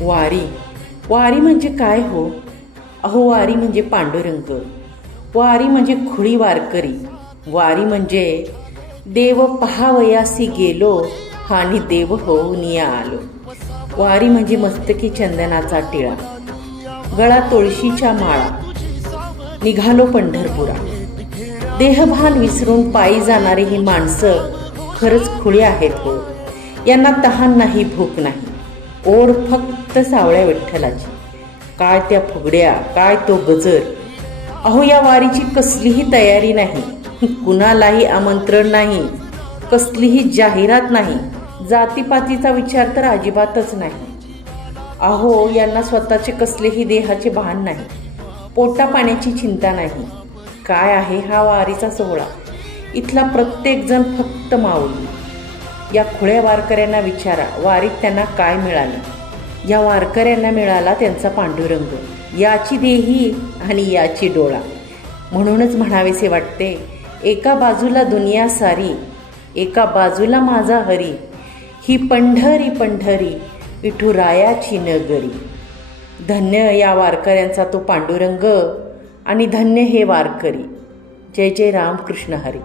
वारी वारी म्हणजे काय हो? अहो, वारी म्हणजे पांडुरंग, वारी म्हणजे खुळी वारकरी, वारी म्हणजे देव पहावयासी गेलो आणि देव होऊन आलो. वारी म्हणजे मस्तकी चंदनाचा टिळा, गळा तुळशीच्या माळा, निघालो पंढरपुरा. देहभान विसरून पायी जाणारी ही माणसं खरंच खुळी आहेत हो. यांना तहान नाही, भूक नाही, ओढ फक्त सावळ्या विठ्ठलाची. काय त्या फुगड्या, काय तो गजर. अहो, या वारीची कसलीही तयारी नाही, कुणालाही आमंत्रण नाही, कसलीही जाहिरात नाही, जातीपातीचा विचार तर अजिबातच नाही. अहो, यांना स्वतःचे कसलेही देहाचे भान नाही, पोटा पाण्याची चिंता नाही. काय आहे हा वारीचा सोहळा? इथला प्रत्येक जण फक्त माऊली. या खुळ्या वारकऱ्यांना विचारा, वारीत त्यांना काय मिळालं? या वारकऱ्यांना मिळाला त्यांचा पांडुरंग, याची देही आणि याची डोळा. म्हणूनच म्हणावेसे वाटते, एका बाजूला दुनिया सारी, एका बाजूला माझा हरी, ही पंढरी पंढरी विठुरायाची नगरी. धन्य या वारकऱ्यांचा तो पांडुरंग आणि धन्य हे वारकरी. जय जय रामकृष्ण हरी.